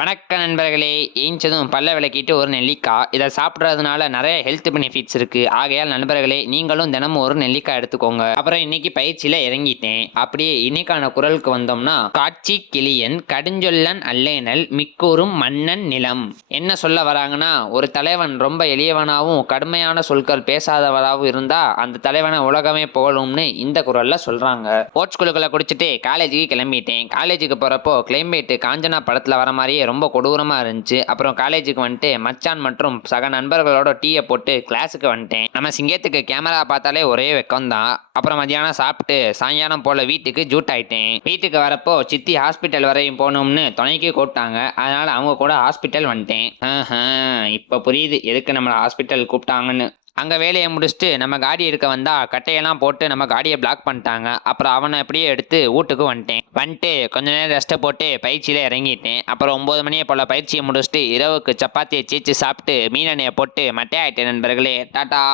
வணக்க நண்பர்களே. ஏஞ்சதும் பல்ல விளக்கிட்டு ஒரு நெல்லிக்காய். இதை சாப்பிட்றதுனால நிறைய ஹெல்த் பெனிஃபிட்ஸ் இருக்கு. ஆகையால் நண்பர்களே, நீங்களும் தினமும் ஒரு நெல்லிக்காய் எடுத்துக்கோங்க. அப்புறம் இன்னைக்கு பயிற்சியில இறங்கிட்டேன். அப்படியே இன்னைக்கான குரலுக்கு வந்தோம்னா, காட்சி கிளியன் கடுஞ்சொல்லன் அல்லேனல் மிக்கூறும் மன்னன் நிலம். என்ன சொல்ல வராங்கன்னா, ஒரு தலைவன் ரொம்ப எளியவனாகவும் கடுமையான சொற்கள் பேசாதவராகவும் இருந்தா அந்த தலைவனை உலகமே புகழும்னு இந்த குரல்ல சொல்றாங்க. ஓட்ஸ் குழுக்களை குடிச்சிட்டு காலேஜுக்கு கிளம்பிட்டேன். காலேஜுக்கு போறப்போ கிளைமேட் காஞ்சனா படத்துல வர மாதிரியே ரொம்ப கொடூரமா இருந்துச்சு. அப்புறம் காலேஜுக்கு வந்துட்டு மச்சான் மற்றும் சக நண்பர்களோட டீயை போட்டு கிளாஸுக்கு வந்துட்டேன். நம்ம சிங்கத்துக்கு கேமரா பார்த்தாலே ஒரே வெக்கம் தான். அப்புறம் மதியானம் சாப்பிட்டு சாயங்காலம் போல வீட்டுக்கு ஜூட் ஆயிட்டேன். வீட்டுக்கு வரப்போ சித்தி ஹாஸ்பிட்டல் வரையும் போகணும்னு துணைக்கு கூப்பிட்டாங்க. அதனால அவங்க கூட ஹாஸ்பிட்டல் வந்துட்டேன். இப்ப புரியுது எதுக்கு நம்மளை ஹாஸ்பிட்டல் கூப்பிட்டாங்கன்னு. அங்கே வேலையை முடிச்சுட்டு நம்ம காடி எடுக்க வந்தா கட்டையெல்லாம் போட்டு நம்ம காடியை பிளாக் பண்ணிட்டாங்க. அப்புறம் அவனை எப்படியே எடுத்து வீட்டுக்கு வந்துட்டு கொஞ்ச நேரம் ரெஸ்ட்டை போட்டு பயிற்சியில் இறங்கிட்டேன். அப்புறம் 9 மணியை போல் பயிற்சியை முடிச்சுட்டு இரவுக்கு சப்பாத்தியை சீச்சு சாப்பிட்டு மீன் எண்ணெயை போட்டு மட்டையாயிட்டேன் நண்பர்களே. டாட்டா.